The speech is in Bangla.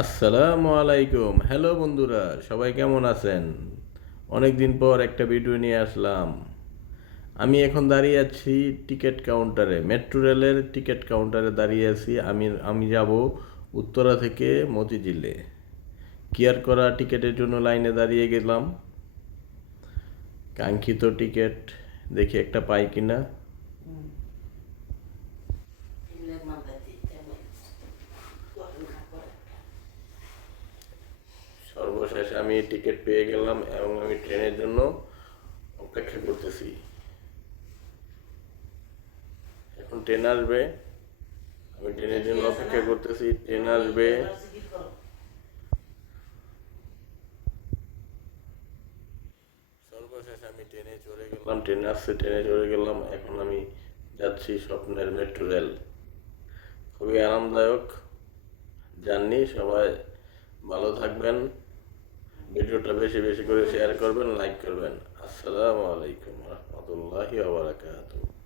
আসসালামু আলাইকুম। হ্যালো বন্ধুরা, সবাই কেমন আছেন? অনেক দিন পর একটা ভিডিও নিয়ে আসলাম। আমি এখন দাঁড়িয়ে আছি টিকিট কাউন্টারে, মেট্রো রেলের টিকিট কাউন্টারে দাঁড়িয়ে আছি। আমি যাব উত্তরা থেকে মতিঝিলে। কেয়ার করা টিকিটের জন্য লাইনে দাঁড়িয়ে গেলাম। কাঙ্ক্ষিত টিকিট দেখি একটা পাই কিনা। সর্বশেষ আমি টিকিট পেয়ে গেলাম এবং আমি ট্রেনের জন্য অপেক্ষা করতেছি। এখন ট্রেন আসবে, আমি ট্রেনের জন্য অপেক্ষা করতেছি। ট্রেন আসবে। সর্বশেষ আমি ট্রেনে চড়ে গেলাম, ট্রেন আসছে, ট্রেনে চড়ে গেলাম। এখন আমি যাচ্ছি স্বপ্নের মেট্রো রেল। খুবই আরামদায়ক জার্নি। সবাই ভালো থাকবেন। ভিডিওটা বেশি বেশি করে শেয়ার করবেন, লাইক করবেন। আসসালামু আলাইকুম রহমতুল্লাহি ওয়া বারাকাতুহু।